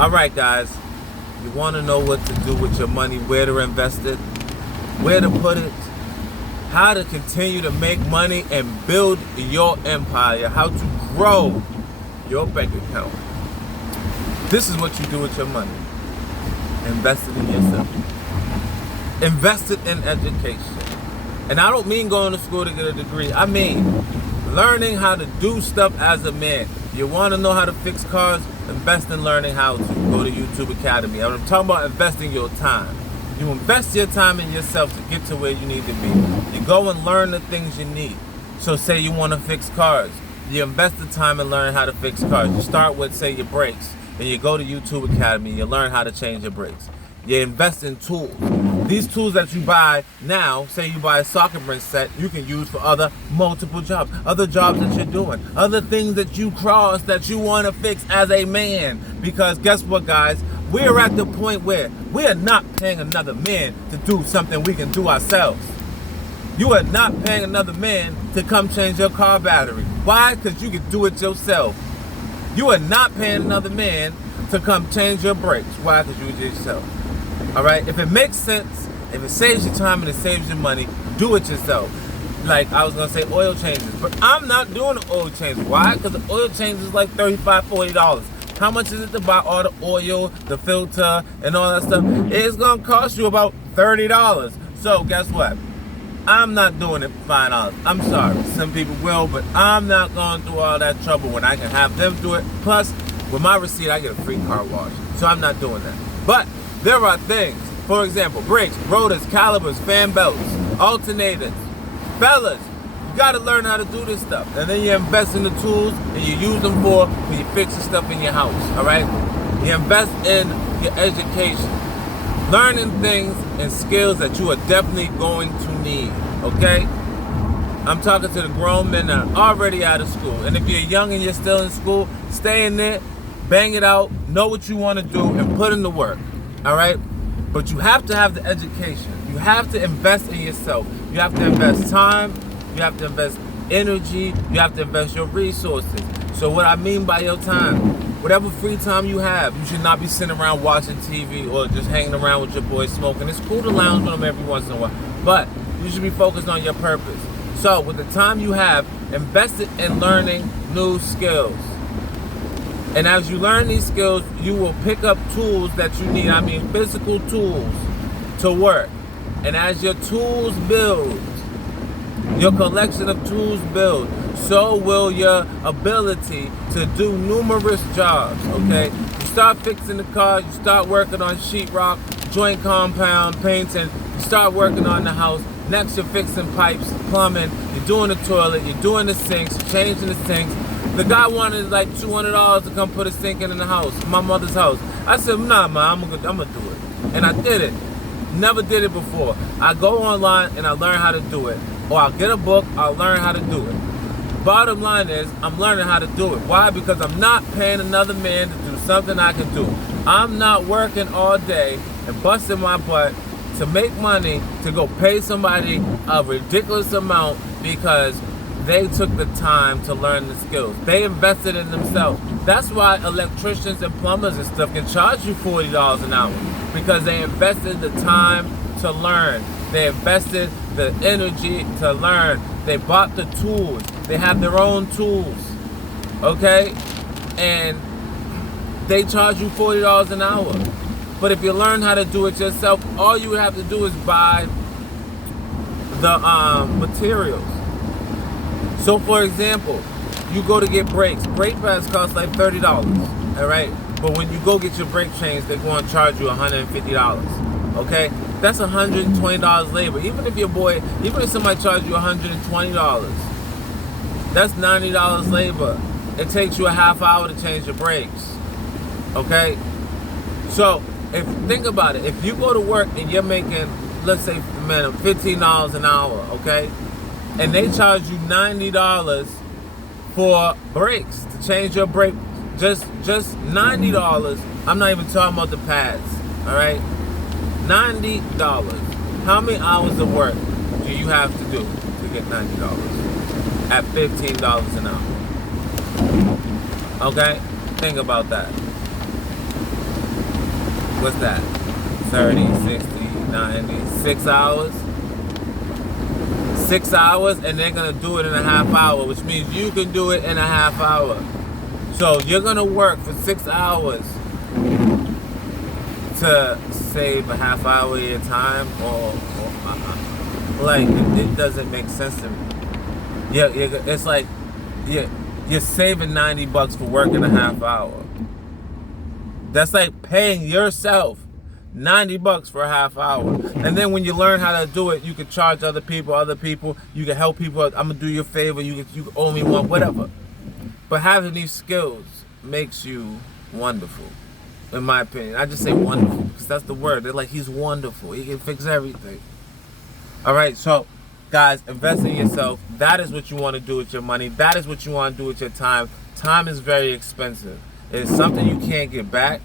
Alright guys, you want to know what to do with your money, where to invest it, where to put it, how to continue to make money and build your empire, how to grow your bank account. This is what you do with your money. Invest it in yourself. Invest it in education. And I don't mean going to school to get a degree. I mean learning how to do stuff as a man. You want to know how to fix cars? Invest in learning how to. Go to YouTube Academy. I'm talking about investing your time. You invest your time in yourself to get to where you need to be. You go and learn the things you need. So say you want to fix cars. You invest the time and learn how to fix cars. You start with, say, your brakes. Then you go to YouTube Academy. You learn how to change your brakes. You invest in tools. These tools that you buy now, say you buy a socket wrench set, you can use for other multiple jobs, other jobs that you're doing, other things that you cross that you want to fix as a man. Because guess what, guys? We're at the point where we are not paying another man to do something we can do ourselves. You are not paying another man to come change your car battery. Why? Because you can do it yourself. You are not paying another man to come change your brakes. Why? Because you do it yourself. All right, if it makes sense, if it saves you time and it saves you money, do it yourself. Like I was gonna say oil changes, but I'm not doing the oil change. Why? Because the oil change is like $35, $40. How much is it to buy all the oil, the filter, and all that stuff? It's gonna cost you about $30. So guess what? I'm not doing it for $5. I'm sorry, some people will, but I'm not going through all that trouble when I can have them do it. Plus, with my receipt, I get a free car wash. So I'm not doing that. But there are things, for example, brakes, rotors, calipers, fan belts, alternators. Fellas, you gotta learn how to do this stuff. And then you invest in the tools and you use them for when you fix the stuff in your house, all right? You invest in your education. Learning things and skills that you are definitely going to need, okay? I'm talking to the grown men that are already out of school. And if you're young and you're still in school, stay in there, bang it out, know what you want to do, and put in the work. All right, but you have to have the education. You have to invest in yourself. You have to invest time. You have to invest energy. You have to invest your resources. So what I mean by your time, whatever free time you have, you should not be sitting around watching TV or just hanging around with your boys smoking. It's cool to lounge with them every once in a while, but you should be focused on your purpose. So with the time you have, invest it in learning new skills. And as you learn these skills, you will pick up tools that you need. I mean, physical tools to work. And as your tools build, your collection of tools build, so will your ability to do numerous jobs, okay? You start fixing the car, you start working on sheetrock, joint compound, painting, you start working on the house. Next, you're fixing pipes, plumbing, you're doing the toilet, you're doing the sinks, changing the sinks. The guy wanted like $200 to come put a sink in the house, my mother's house. I said, nah, man, I'm gonna do it. And I did it. Never did it before. I go online and I learn how to do it. Or I'll get a book, I'll learn how to do it. Bottom line is, I'm learning how to do it. Why? Because I'm not paying another man to do something I can do. I'm not working all day and busting my butt to make money to go pay somebody a ridiculous amount because they took the time to learn the skills. They invested in themselves. That's why electricians and plumbers and stuff can charge you $40 an hour, because they invested the time to learn. They invested the energy to learn. They bought the tools. They have their own tools, okay? And they charge you $40 an hour. But if you learn how to do it yourself, all you have to do is buy the materials. So for example, you go to get brakes. Brake pads cost like $30, all right? But when you go get your brake changed, they're going to charge you $150, okay? That's $120 labor. Even if somebody charges you $120, that's $90 labor. It takes you a half hour to change your brakes, okay? So think about it. If you go to work and you're making, let's say, man, $15 an hour, okay? And they charge you $90 for brakes, to change your brake, just $90. I'm not even talking about the pads, all right? $90. How many hours of work do you have to do to get $90 at $15 an hour? Okay, think about that. what's that? 30, 60, 90, 6 hours. 6 hours, and they're gonna do it in a half hour, which means you can do it in a half hour. So you're gonna work for 6 hours to save a half hour of your time, or like it doesn't make sense to me. Yeah, it's like you're saving $90 for working a half hour. That's like paying yourself $90 for a half hour. And then when you learn how to do it, you can charge other people, you can help people. I'm gonna do you a favor, you owe me one, whatever. But having these skills makes you wonderful, in my opinion. I just say wonderful because that's the word. They're like, he's wonderful, he can fix everything. All right, so guys, invest in yourself. That is what you want to do with your money. That is what you want to do with your time. Time is very expensive. It is something you can't get back.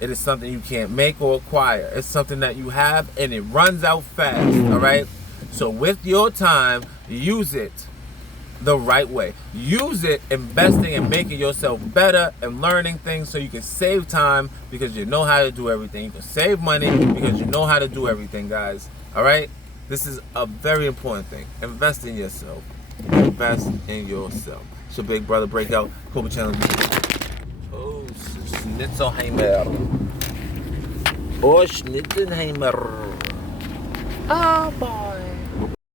It is something you can't make or acquire. It's something that you have and it runs out fast, all right? So with your time, use it the right way. Use it investing and making yourself better and learning things so you can save time because you know how to do everything. You can save money because you know how to do everything, guys, all right? This is a very important thing. Invest in yourself. Invest in yourself. It's your big brother Breakout, Colby Chandlers. Oh, Schnitzelheimer. Oh, Schnitzelheimer. Ah, boy.